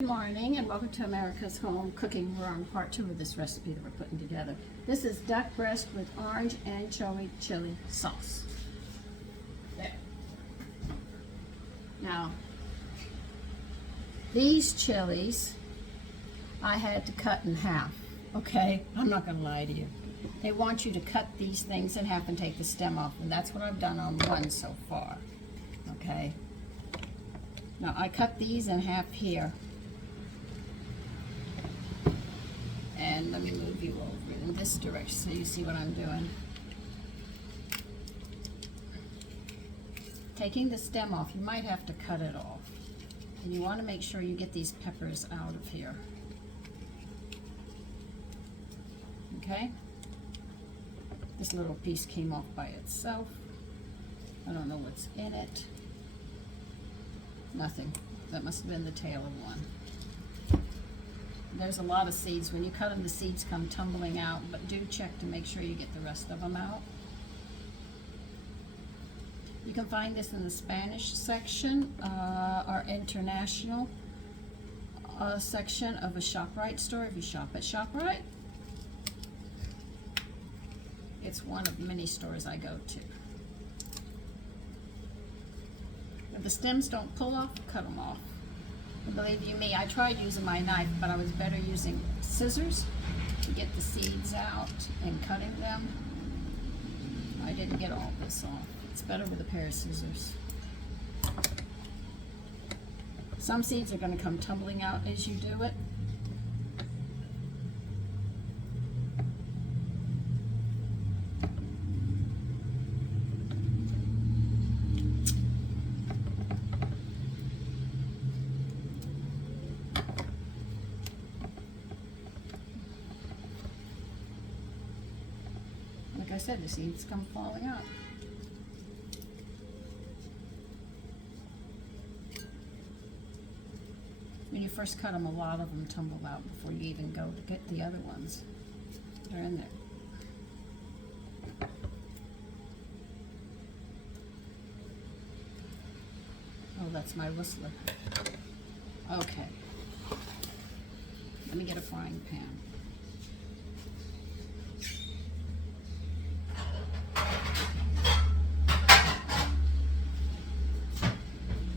Good morning and welcome to America's Home Cooking. We're on part 2 of this recipe that we're putting together. This is duck breast with orange anchovy chili sauce. There. Now, these chilies I had to cut in half, okay? I'm not going to lie to you. They want you to cut these things in half and take the stem off, and that's what I've done on one so far, okay? Now, I cut these in half here. And let me move you over in this direction so you see what I'm doing. Taking the stem off, you might have to cut it off. And you want to make sure you get these peppers out of here. Okay? This little piece came off by itself. I don't know what's in it. Nothing. That must have been the tail of one. There's a lot of seeds. When you cut them, the seeds come tumbling out, but do check to make sure you get the rest of them out. You can find this in the Spanish section, our international section of a ShopRite store if you shop at ShopRite. It's one of many stores I go to. If the stems don't pull off, cut them off. Believe you me, I tried using my knife, but I was better using scissors to get the seeds out and cutting them. I didn't get all this off. It's better with a pair of scissors. Some seeds are going to come tumbling out as you do it. Like I said, the seeds come falling out. When you first cut them, a lot of them tumble out before you even go to get the other ones. They're in there. Oh, that's my whistler. Okay. Let me get a frying pan.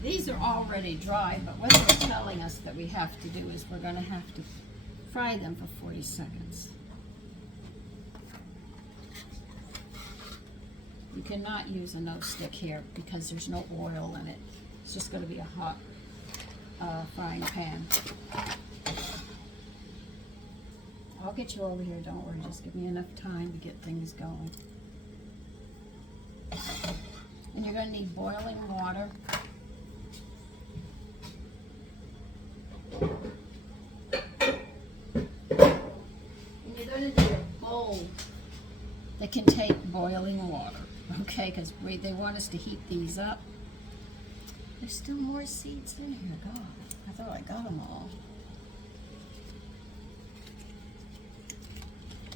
These are already dry, but what they're telling us that we have to do is we're going to have to fry them for 40 seconds. You cannot use a nose stick here because there's no oil in it. It's just going to be a hot frying pan. I'll get you over here, don't worry, just give me enough time to get things going. And you're going to need boiling water. And you're going to need a bowl that can take boiling water, okay? Because they want us to heat these up. There's still more seeds in here. God, I thought I got them all.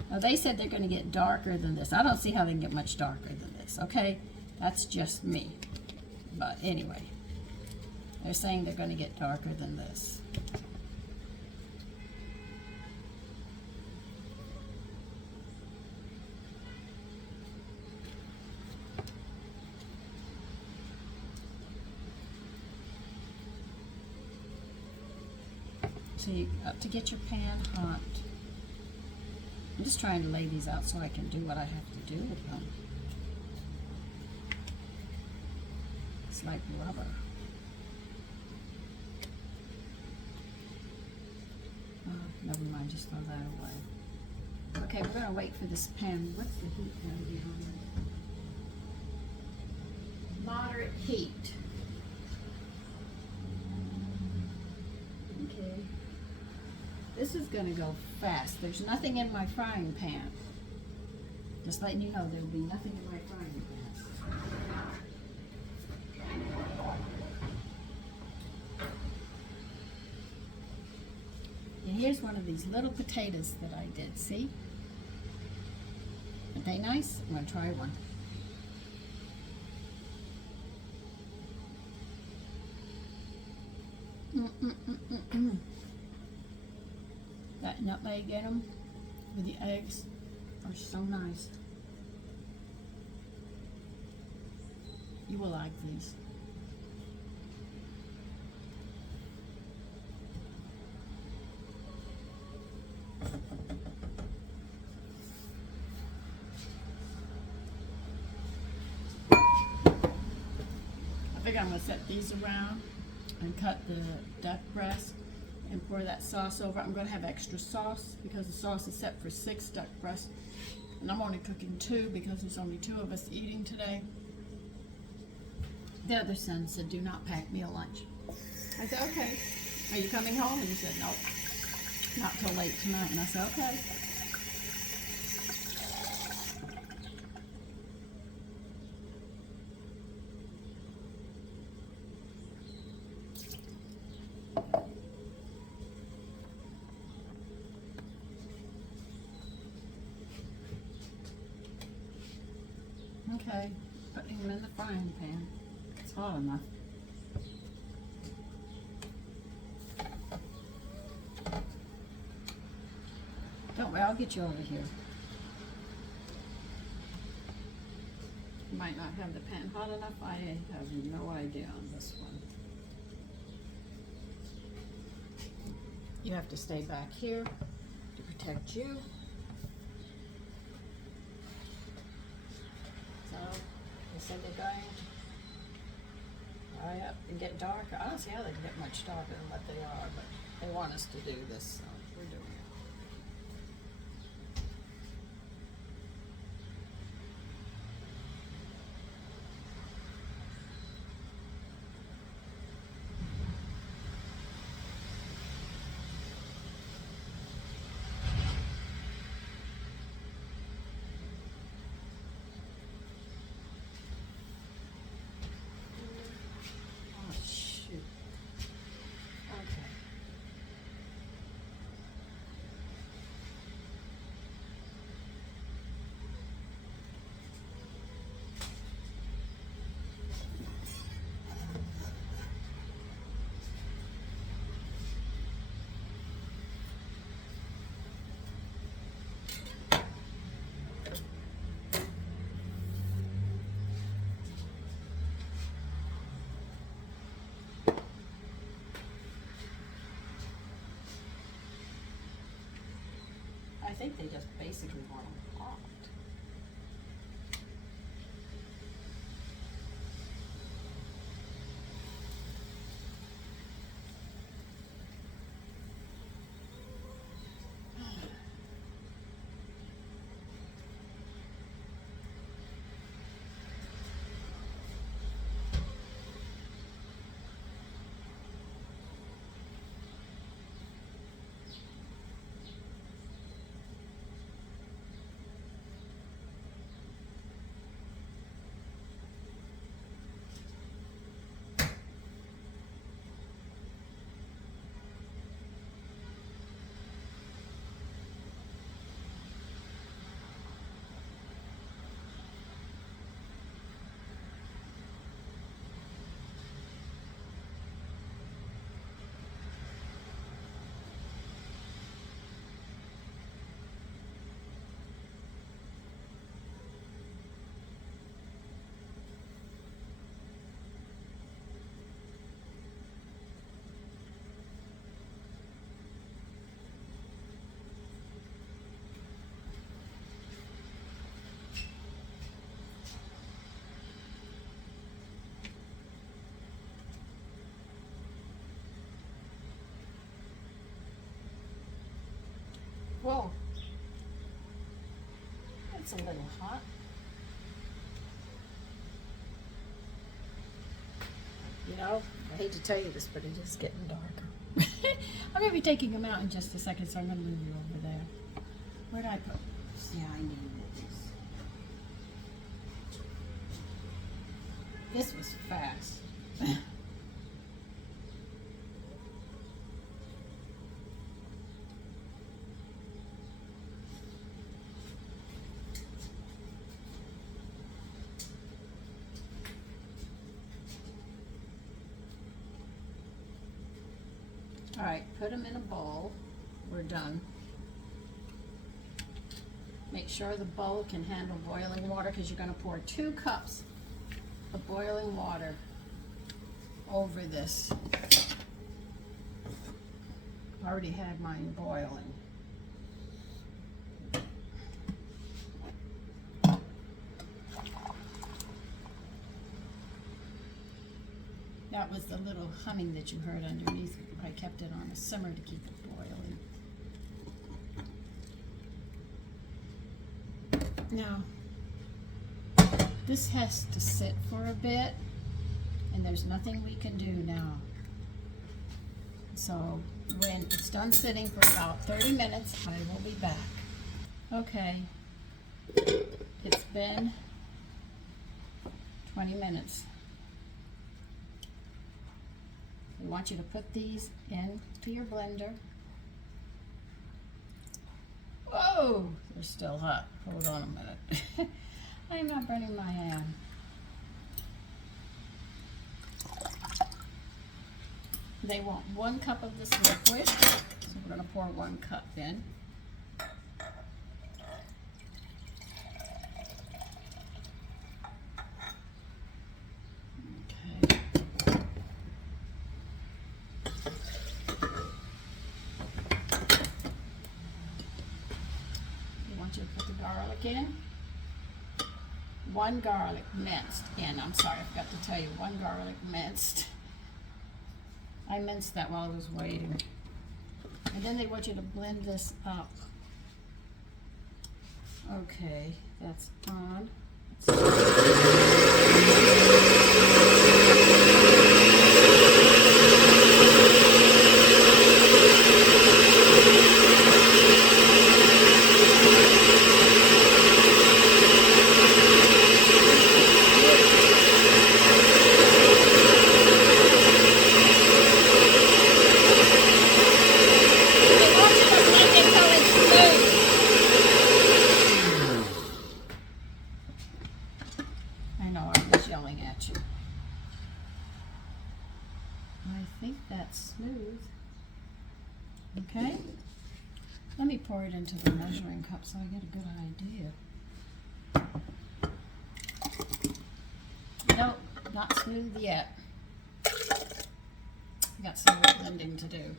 Now they said they're going to get darker than this. I don't see how they can get much darker than this, okay? That's just me. But anyway, they're saying they're going to get darker than this. So you have to get your pan hot. I'm just trying to lay these out so I can do what I have to do with them. It's like rubber. Oh, never mind, just throw that away. Okay, we're going to wait for this pan. What's the heat going to be on? Moderate heat. Okay. This is going to go fast. There's nothing in my frying pan. Just letting you know, there'll be nothing in my frying pan. And here's one of these little potatoes that I did. See? Aren't they nice? I'm going to try one. nutmeg in them with the eggs are so nice. You will like these. I think I'm going to set these around and cut the duck breast and pour that sauce over. I'm going to have extra sauce because the sauce is set for 6 duck breasts, and I'm only cooking 2 because there's only 2 of us eating today. The other son said, "Do not pack me a lunch." I said, "Okay. Are you coming home?" And he said, "Nope, not till late tonight." And I said, "Okay." Okay, putting them in the frying pan. It's hot enough. Don't worry, I'll get you over here. Might not have the pan hot enough. I have no idea on this one. You have to stay back here to protect you. So, they said they're going to hurry up and get darker. I don't see how they can get much darker than what they are, but they want us to do this, so we're doing it. I think they just basically want them hot. Whoa, that's a little hot. You know, I hate to tell you this, but it is getting darker. I'm going to be taking them out in just a second, so I'm going to leave you over there. Where did I put? Yeah, I need this. This was fast. All right, put them in a bowl. We're done. Make sure the bowl can handle boiling water because you're going to pour 2 cups of boiling water over this. I already had mine boiling. That was the little humming that you heard underneath. I kept it on a simmer to keep it boiling. Now, this has to sit for a bit, and there's nothing we can do now. So when it's done sitting for about 30 minutes, I will be back. Okay, it's been 20 minutes. I want you to put these into your blender. Whoa, they're still hot. Hold on a minute. I'm not burning my hand. They want 1 cup of this liquid, so we're going to pour 1 cup in. Okay. I want you to put the garlic in. 1 garlic minced in. I'm sorry, I forgot to tell you, 1 garlic minced. I minced that while I was waiting. And then they want you to blend this up. Okay, that's on. I know, I was yelling at you. I think that's smooth. Okay? Let me pour it into the measuring cup so I get a good idea. Nope, not smooth yet. I got some more blending to do.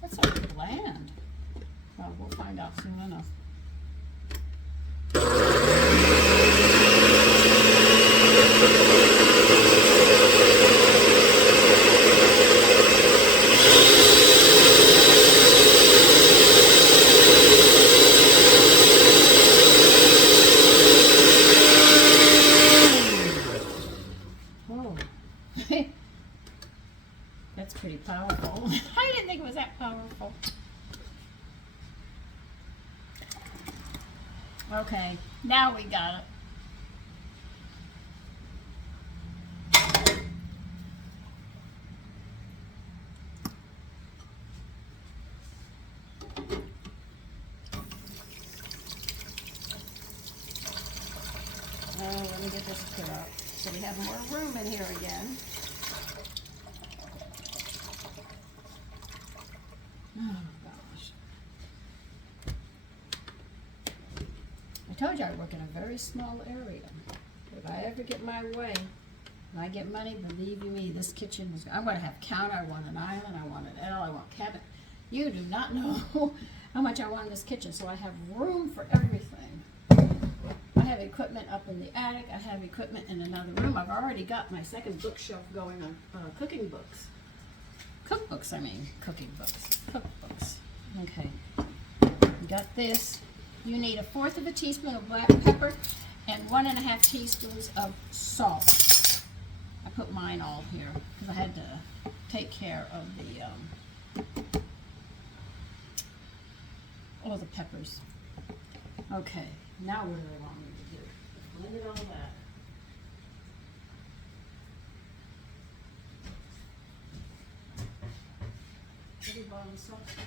That's so bland. Well, we'll find out soon enough. Whoa. That's pretty powerful. I didn't think it was that powerful. Okay, now we got it. Oh, let me get this put up so we have more room in here again. Oh gosh. I told you I work in a very small area. If I ever get my way, when I get money, believe you me, this kitchen is, I'm going to have counter, I want an island, I want an L, I want cabinet. You do not know how much I want in this kitchen, so I have room for everything. I have equipment up in the attic, I have equipment in another room. I've already got my second bookshelf going on cooking books. Cookbooks, I mean, cooking books, cookbooks. Okay, you got this. You need 1/4 of a teaspoon of black pepper and 1½ teaspoons of salt. I put mine all here because I had to take care of the all the peppers. Okay, now what do they want me to do? Blend it all that. Bottom saucepan.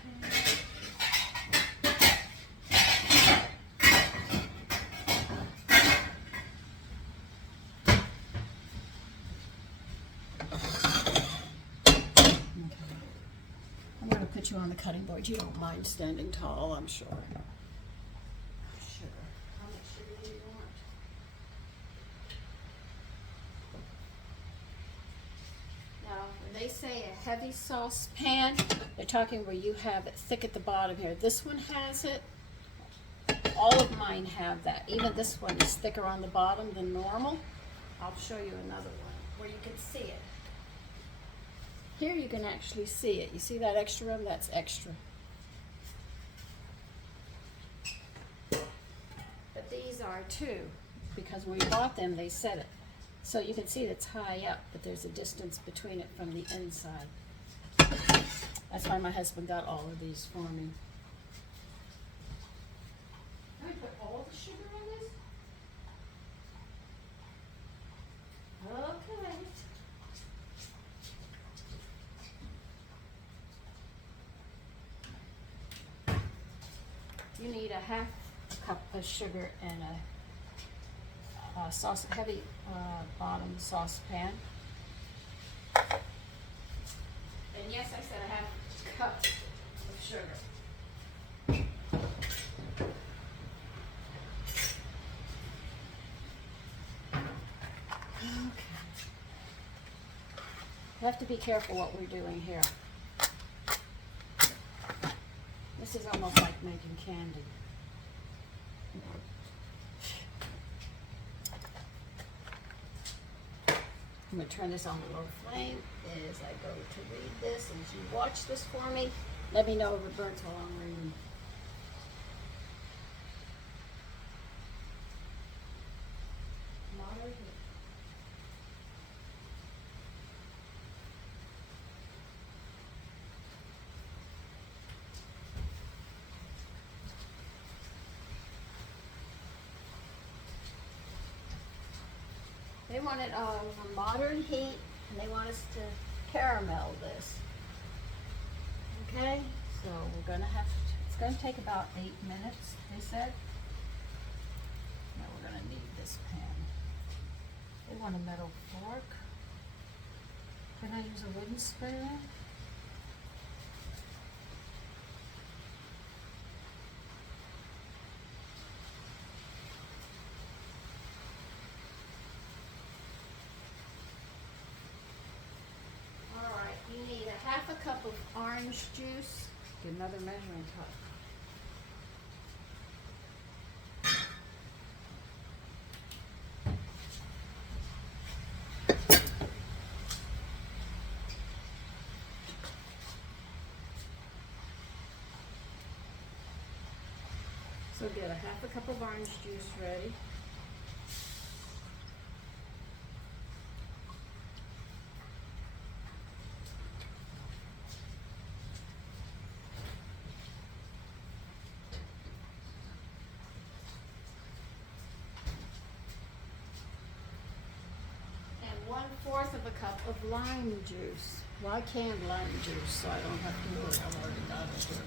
put you on the cutting board. You don't mind standing tall, I'm sure. Sugar. How much sugar do you want? Now, when they say a heavy saucepan, they're talking where you have it thick at the bottom here. This one has it. All of mine have that. Even this one is thicker on the bottom than normal. I'll show you another one where you can see it. Here you can actually see it. You see that extra room? That's extra. But these are too, because when we bought them, they said it. So you can see it's high up, but there's a distance between it from the inside. That's why my husband got all of these for me. Can we put all the sugar in this? Okay. You need a half cup of sugar and a heavy bottom saucepan. And yes, I said a half cup of sugar. Okay. We have to be careful what we're doing here. This is almost like making candy. I'm going to turn this on a low flame as I go to read this. And as you watch this for me, let me know if it burns while I'm reading. Moderate heat. They want it on a moderate heat, and they want us to caramel this. Okay, so we're gonna have to, it's gonna take about 8 minutes, they said. Now we're gonna need this pan. They want a metal fork. Can I use a wooden spoon? You need a half a cup of orange juice. Get another measuring cup. So get a half a cup of orange juice ready. And 1/4 of a cup of lime juice. Well, I canned lime juice, so I don't have to worry. I've already got it here.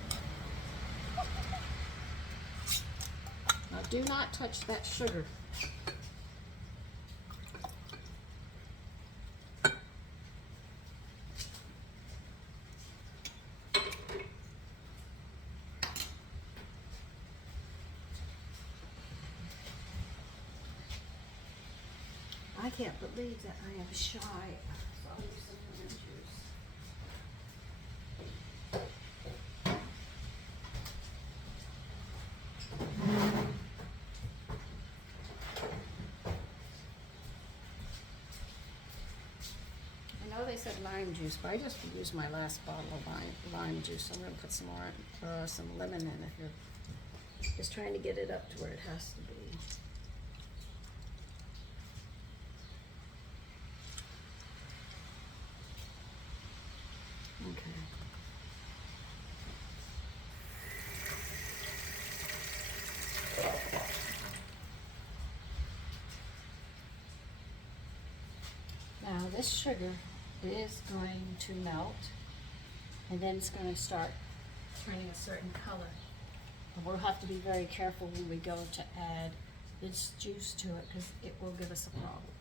Now do not touch that sugar. I can't believe that I am shy. So I'll use some lemon juice. I know they said lime juice, but I just used my last bottle of lime juice. I'm going to put some more, some lemon in it here. Just trying to get it up to where it has to be. Okay. Now this sugar is going to melt, and then it's going to start turning a certain color. And we'll have to be very careful when we go to add this juice to it, because it will give us a problem.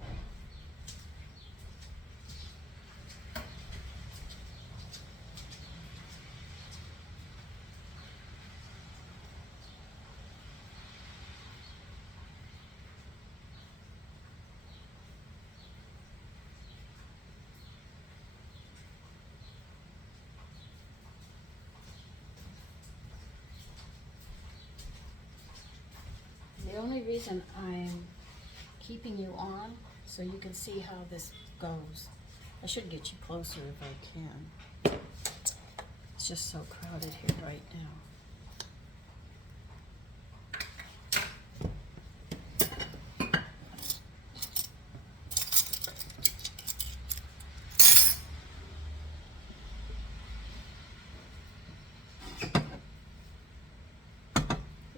reason I'm keeping you on, so you can see how this goes. I should get you closer if I can. It's just so crowded here right now.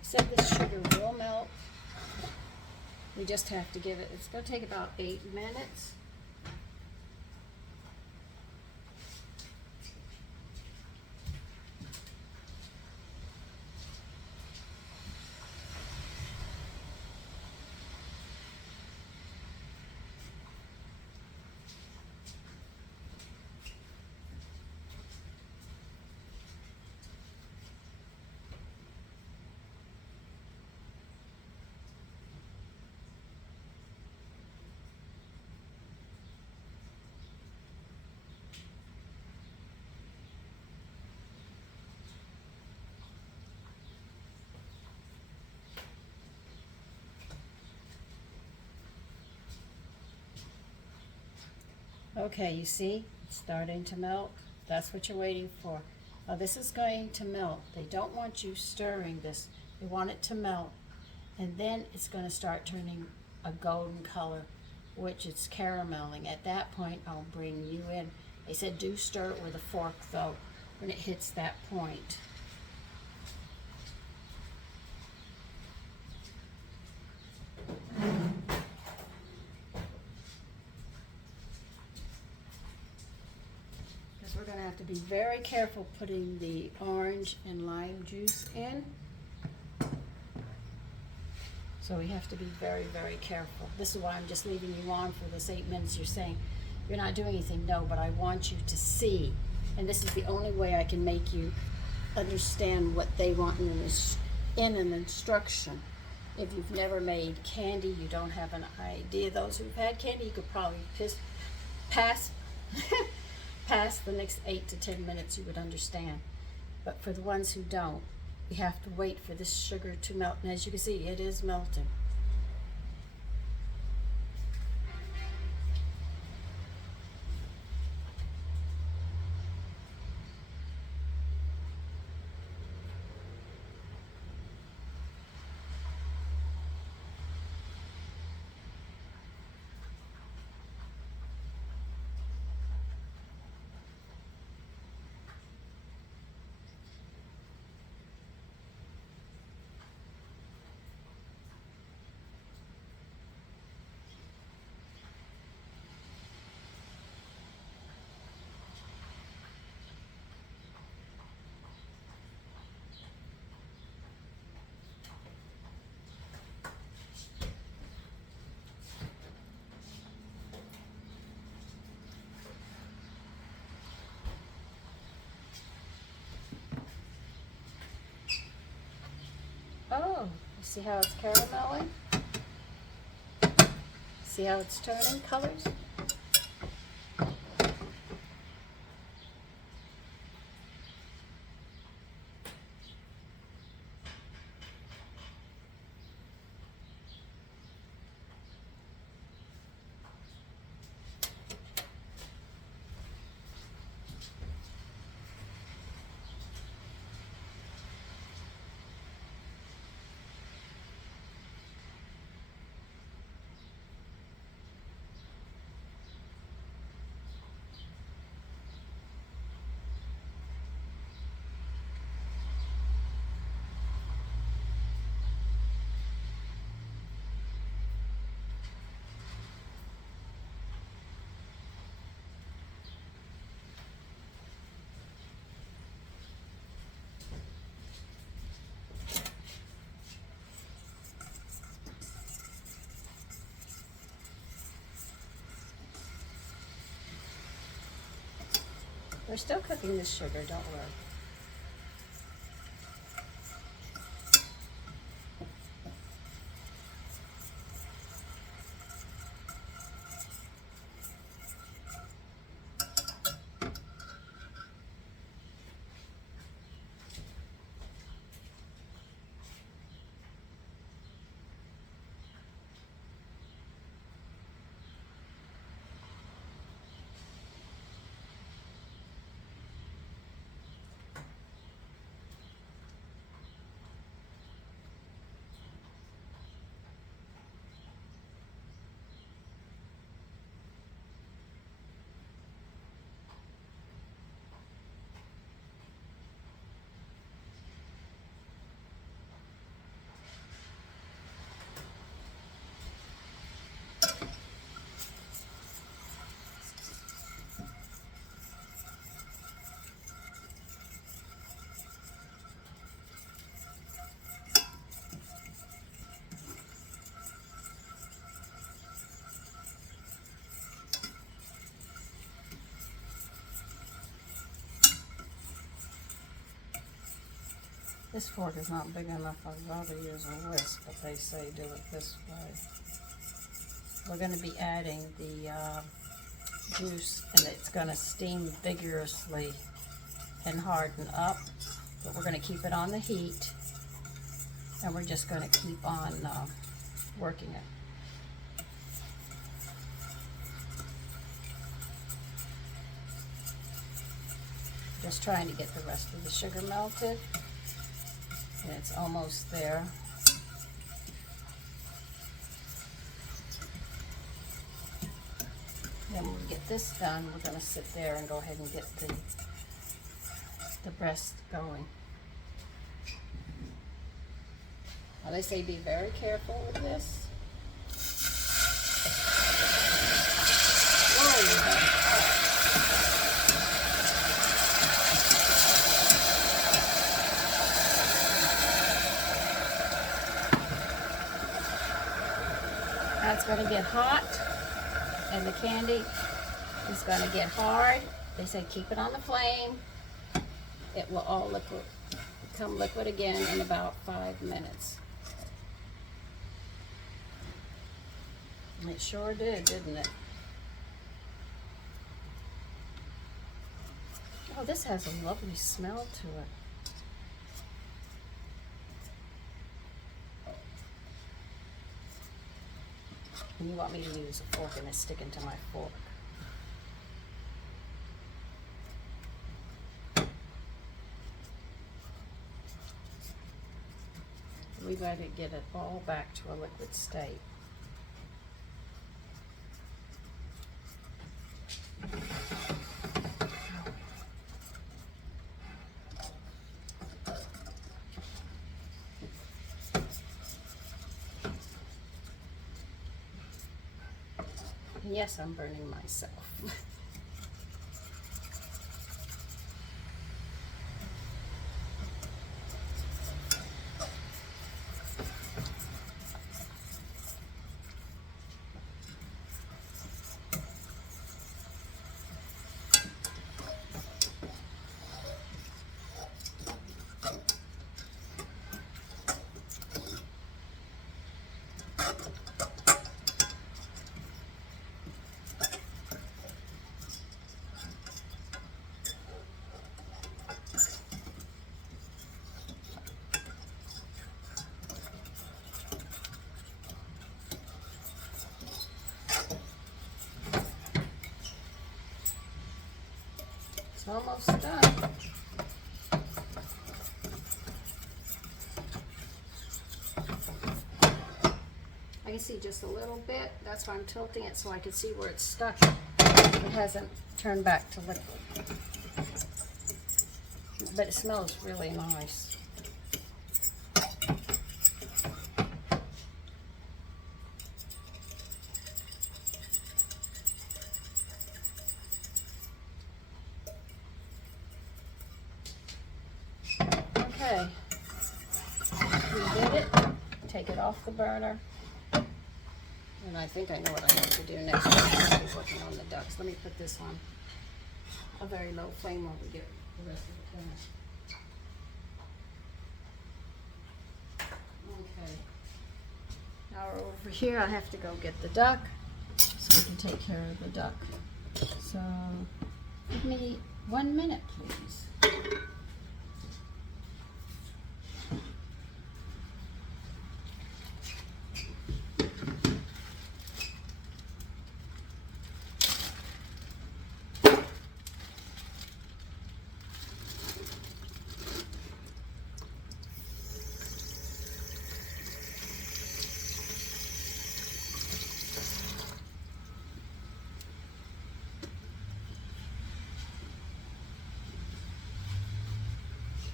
Said this sugar will melt. We just have to give it, it's going to take about 8 minutes. Okay, you see, it's starting to melt. That's what you're waiting for. Now this is going to melt. They don't want you stirring this. They want it to melt. And then it's going to start turning a golden color, which it's carameling. At that point, I'll bring you in. They said do stir it with a fork though, when it hits that point. We're going to have to be very careful putting the orange and lime juice in. So we have to be very, very careful. This is why I'm just leaving you on for this 8 minutes. You're saying you're not doing anything. No, but I want you to see. And this is the only way I can make you understand what they want in an instruction. If you've never made candy, you don't have an idea. Those who've had candy, you could probably pass past the next 8 to 10 minutes, you would understand. But for the ones who don't, you have to wait for this sugar to melt. And as you can see, it is melting. Oh, you see how it's caramelling? See how it's turning colors? We're still cooking this sugar, don't worry. This fork is not big enough. I'd rather use a whisk, but they say do it this way. We're going to be adding the juice, and it's going to steam vigorously and harden up, but we're going to keep it on the heat, and we're just going to keep on working it. Just trying to get the rest of the sugar melted, and it's almost there. Then when we get this done, we're going to sit there and go ahead and get the breast going. Now they say be very careful with this. Now it's going to get hot, and the candy is going to get hard. They say keep it on the flame. It will all become liquid again in about 5 minutes. And it sure did, didn't it? Oh, this has a lovely smell to it. And you want me to use a fork, and it's sticking to my fork. We got to get it all back to a liquid state. Yes, I'm burning myself. Almost done. I can see just a little bit. That's why I'm tilting it, so I can see where it's stuck. It hasn't turned back to liquid. But it smells really nice. Okay, we did it. Take it off the burner. And I think I know what I have to do next. I'll be working on the ducks. Let me put this on a very low flame while we get the rest of it finished. Okay. Now we're over here. I have to go get the duck so we can take care of the duck. So give me 1 minute, please.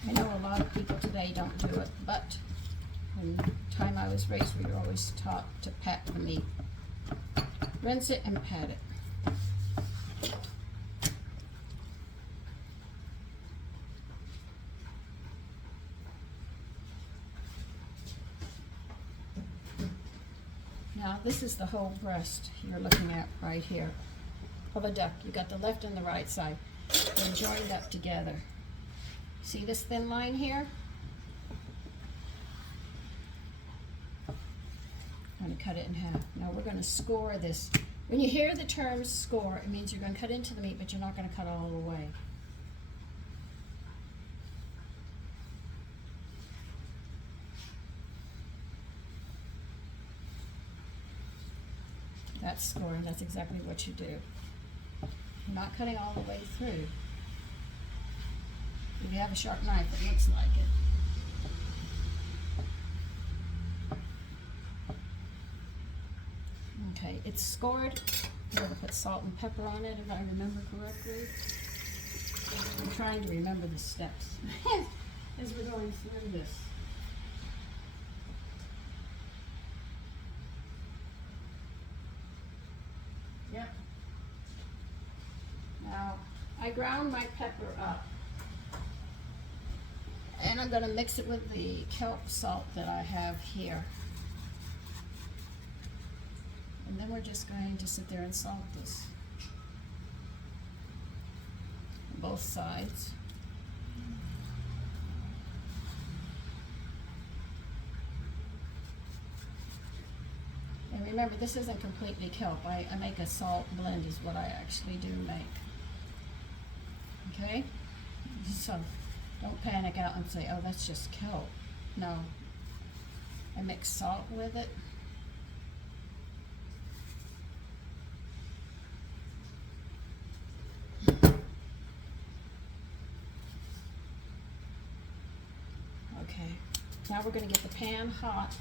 I know a lot of people today don't do it, but when the time I was raised, we were always taught to pat the meat. Rinse it and pat it. Now this is the whole breast you're looking at right here of a duck. You got the left and the right side. They're joined up together. See this thin line here? Kind of cut it in half. Now we're going to score this. When you hear the term score, it means you're going to cut into the meat, but you're not going to cut all the way. That's scoring. That's exactly what you do. You're not cutting all the way through. If you have a sharp knife, it looks like it. Okay, it's scored. I'm going to put salt and pepper on it if I remember correctly. I'm trying to remember the steps as we're going through this. Yep. Now, I ground my pepper up. And I'm going to mix it with the kelp salt that I have here. And then we're just going to sit there and salt this. On both sides. And remember, this isn't completely kelp. I make a salt blend is what I actually do make. Okay? So, don't panic out and say, oh, that's just kelp. No. I mix salt with it. Okay. Now we're going to get the pan hot.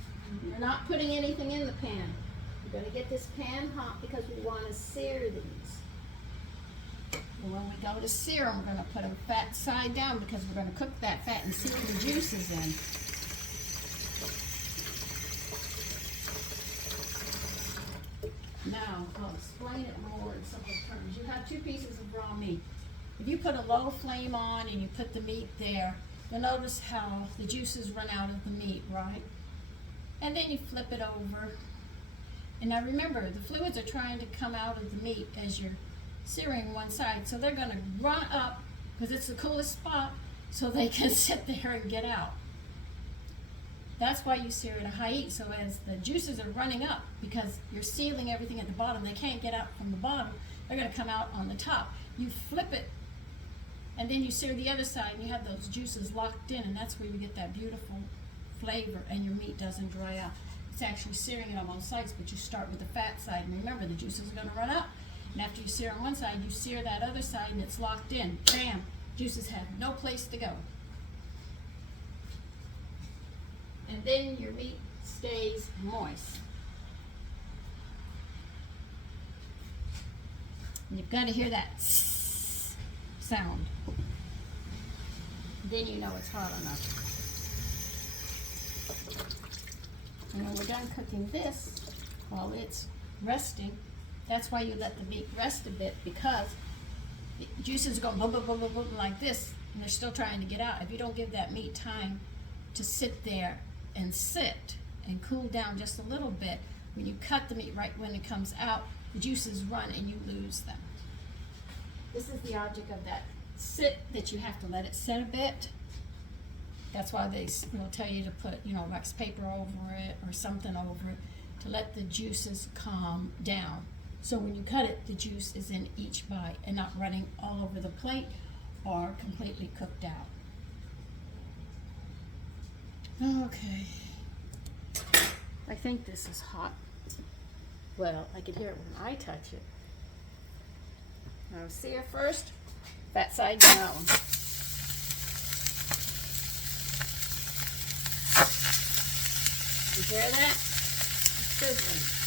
We're not putting anything in the pan. We're going to get this pan hot because we want to sear these. And when we go to sear them, we're going to put them fat side down because we're going to cook that fat and sear the juices in. Now, I'll explain it more in simple terms. You have two pieces of raw meat. If you put a low flame on and you put the meat there, you'll notice how the juices run out of the meat, right? And then you flip it over. And now remember, the fluids are trying to come out of the meat as you're searing one side. So they're going to run up, because it's the coolest spot, so they can sit there and get out. That's why you sear at a high heat. So as the juices are running up, because you're sealing everything at the bottom, they can't get out from the bottom. They're going to come out on the top. You flip it, and then you sear the other side, and you have those juices locked in, and that's where you get that beautiful flavor, and your meat doesn't dry out. It's actually searing it on both sides, but you start with the fat side, and remember, the juices are going to run up, and after you sear on one side, you sear that other side, and it's locked in. Bam! Juices have no place to go. And then your meat stays moist. And you've got to hear that sound. Then you know it's hot enough. And when we're done cooking this, while it's resting, that's why you let the meat rest a bit, because the juices are going boom, boom, boom, boom, boom like this, and they're still trying to get out. If you don't give that meat time to sit there and sit and cool down just a little bit, when you cut the meat right when it comes out, the juices run and you lose them. This is the object of that sit, that you have to let it sit a bit. That's why they will tell you to put, wax paper over it or something over it to let the juices calm down. So when you cut it, the juice is in each bite and not running all over the plate or completely cooked out. Okay. I think this is hot. Well, I can hear it when I touch it. Now sear first, fat side down. You hear that? It's sizzling.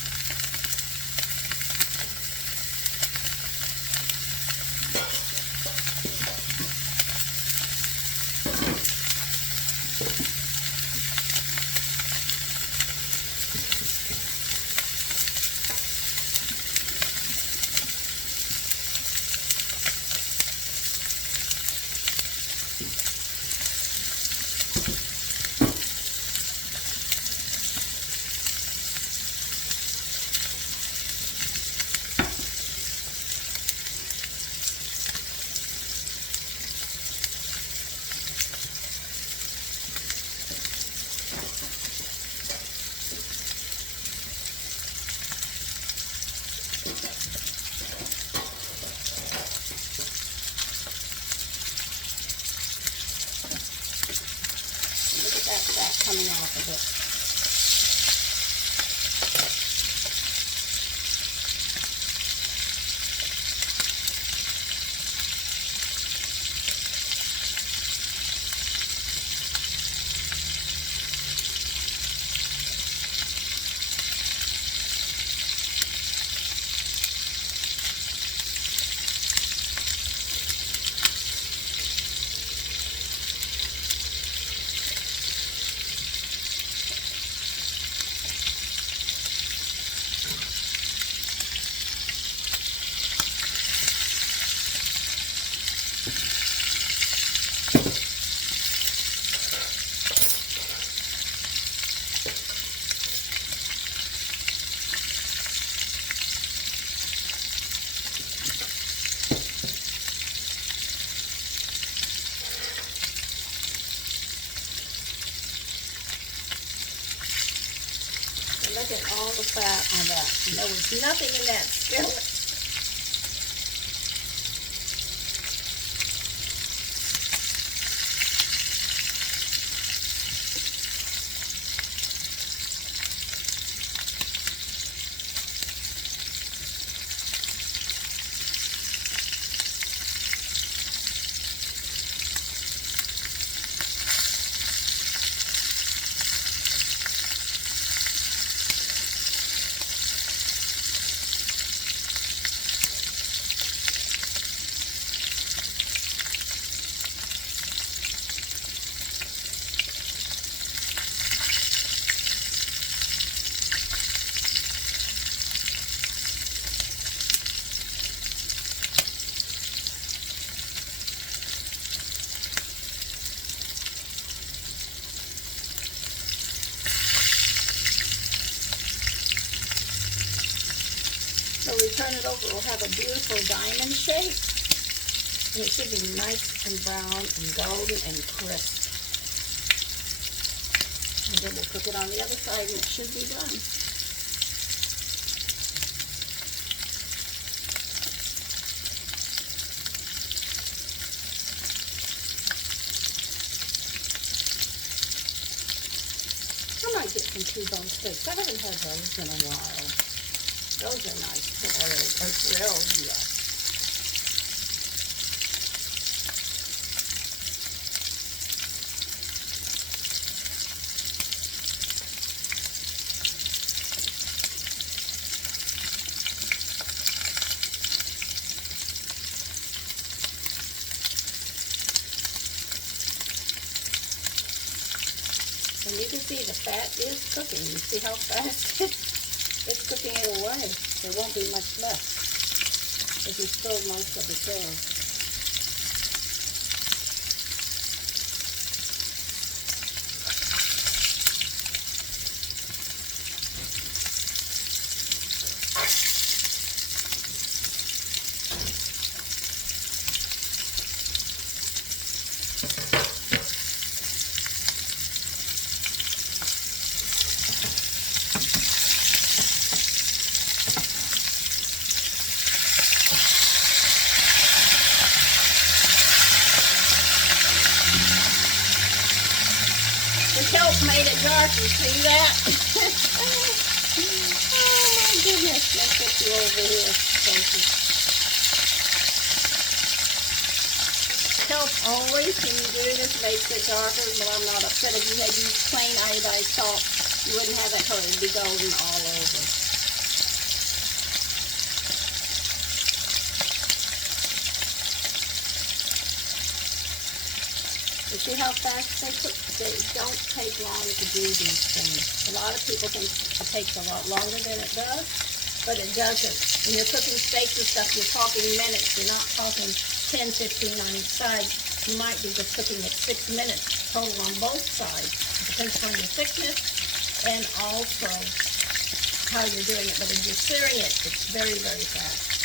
fat coming off of it. Look at all the fat on that. And there was nothing in that skillet. So we turn it over, we'll have a beautiful diamond shape. And it should be nice and brown and golden and crisp. And then we'll cook it on the other side and it should be done. I might get some T-bone steaks. I haven't had those in a while. Those are nice boiled or grilled, yeah. And you can see the fat is cooking. You see how fast it's cooking it away. There won't be much left if you spilled most of it there. The kelp made it dark, you see that? Oh my goodness, let's put you over here. Kelp always, when you do this, makes it darker, but I'm not upset. If you had used plain iodized salt, you wouldn't have that color. It would be golden all over. You see how fast they cook? They don't take long to do these things. A lot of people think it takes a lot longer than it does, but it doesn't. When you're cooking steaks and stuff, you're talking minutes. You're not talking 10, 15 on each side. You might be just cooking it 6 minutes total on both sides. It depends on your thickness and also how you're doing it. But if you're searing it, it's very, very fast.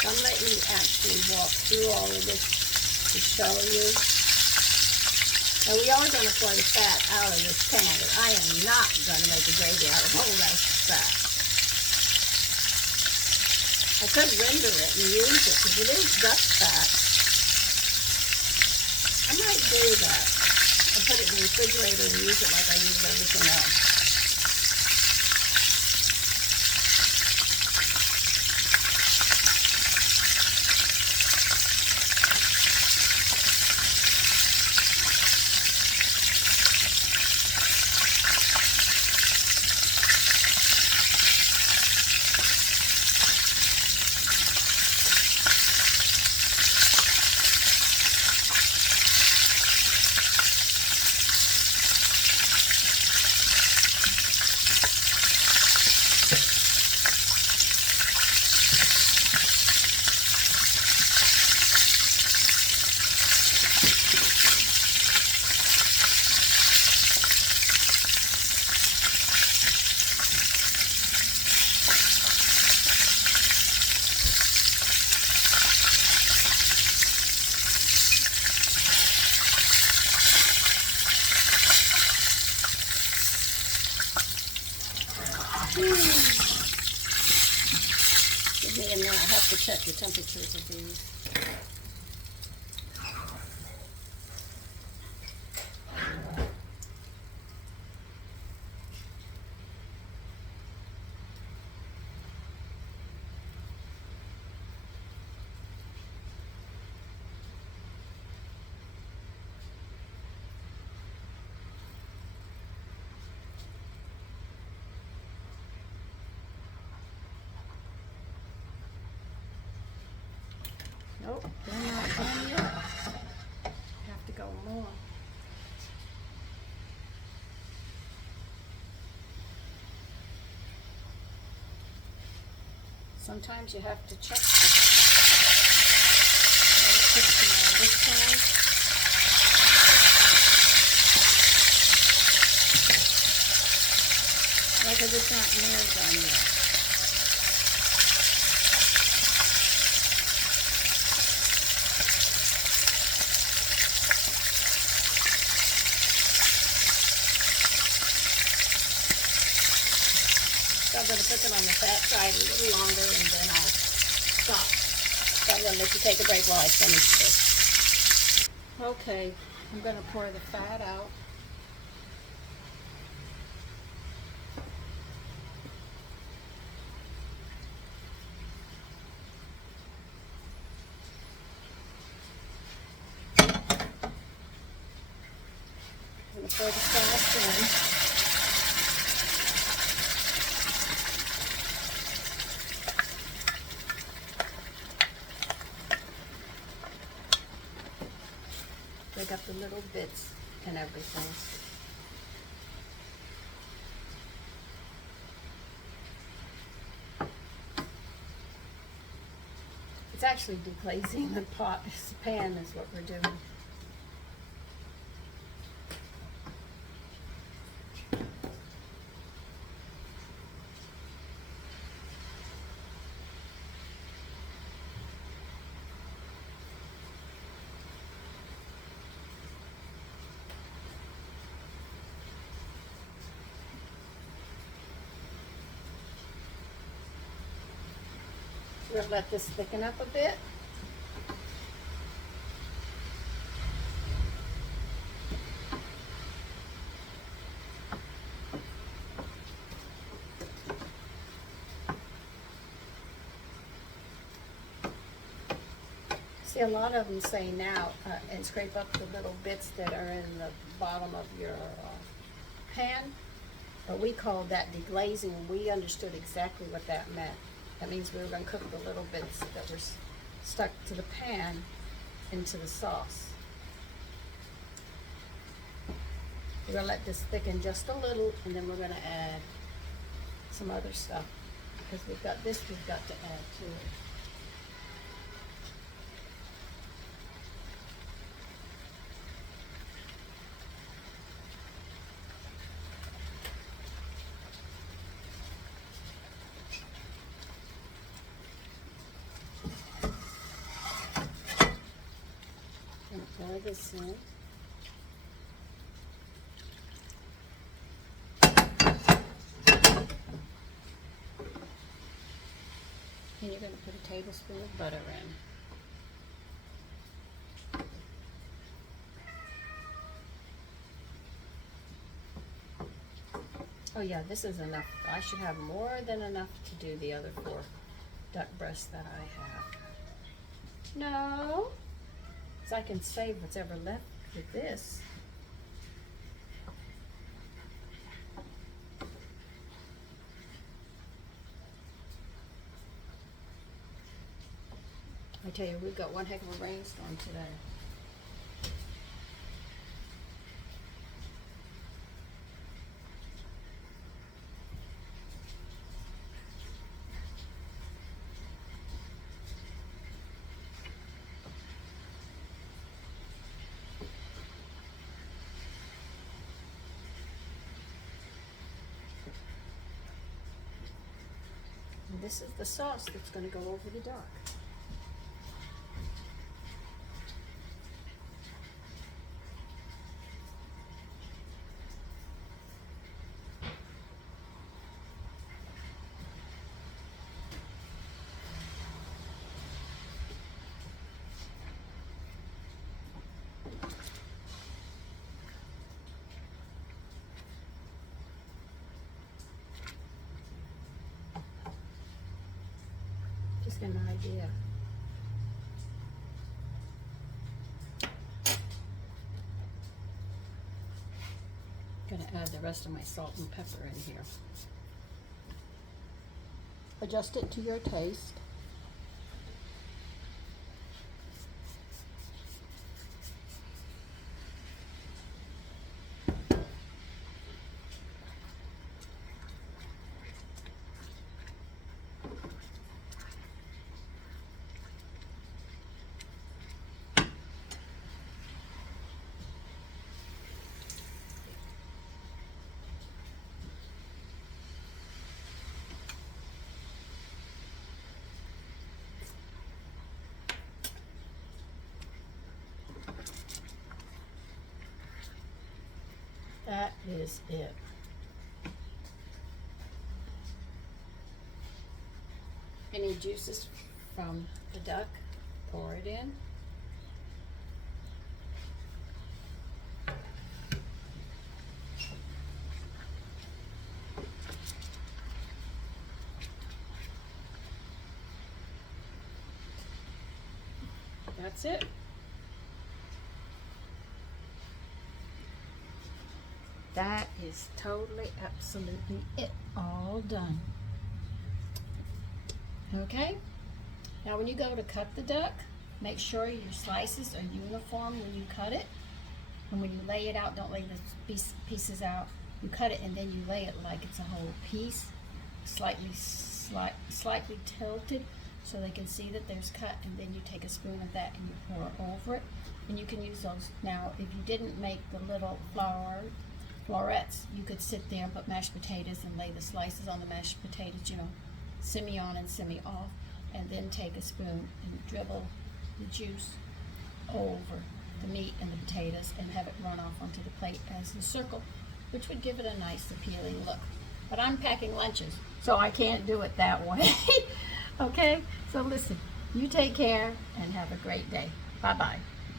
I'm letting you actually walk through all of this to show you. And we are going to pour the fat out of this pan. I am not going to make a gravy out of all that fat. I could render it and use it because it is duck fat. I might do that. I'll put it in the refrigerator and use it like I use everything else. Give me a minute. I have to check the temperatures of these. Nope, they're not done yet. Have to go more. Sometimes you have to check this. Let it cook on this side. Because it's not near done yet. So I'm going to put them on the fat side a little longer and then I'll stop. So I'm going to let you take a break while I finish this. Okay, I'm going to pour the fat out. I'm going to pour the sauce in. Pick up the little bits and everything. It's actually deglazing the pot. This pan is what we're doing. We'll let this thicken up a bit. See, a lot of them say now, and scrape up the little bits that are in the bottom of your pan, but we called that deglazing, and we understood exactly what that meant. That means we were going to cook the little bits that were stuck to the pan into the sauce. We're going to let this thicken just a little, and then we're going to add some other stuff, because we've got this we've got to add to it. this in. And you're going to put a tablespoon of butter in. Oh yeah, this is enough. I should have more than enough to do the other 4 duck breasts that I have. No, because I can save what's ever left with this. I tell you, we've got one heck of a rainstorm today. And this is the sauce that's going to go over the duck. Just an idea. Gonna add the rest of my salt and pepper in here. Adjust it to your taste. That is it. Any juices from the duck, pour it in. That's it. That is totally, absolutely it. All done. Okay? Now when you go to cut the duck, make sure your slices are uniform when you cut it. And when you lay it out, don't lay the pieces out. You cut it and then you lay it like it's a whole piece, slightly tilted, so they can see that there's cut, and then you take a spoon of that and you pour over it. And you can use those. Now, if you didn't make the little florets, you could sit there and put mashed potatoes and lay the slices on the mashed potatoes, you know, semi on and semi off, and then take a spoon and dribble the juice over the meat and the potatoes and have it run off onto the plate as a circle, which would give it a nice appealing look. But I'm packing lunches, so I can't do it that way. Okay, so listen, you take care and have a great day. Bye-bye.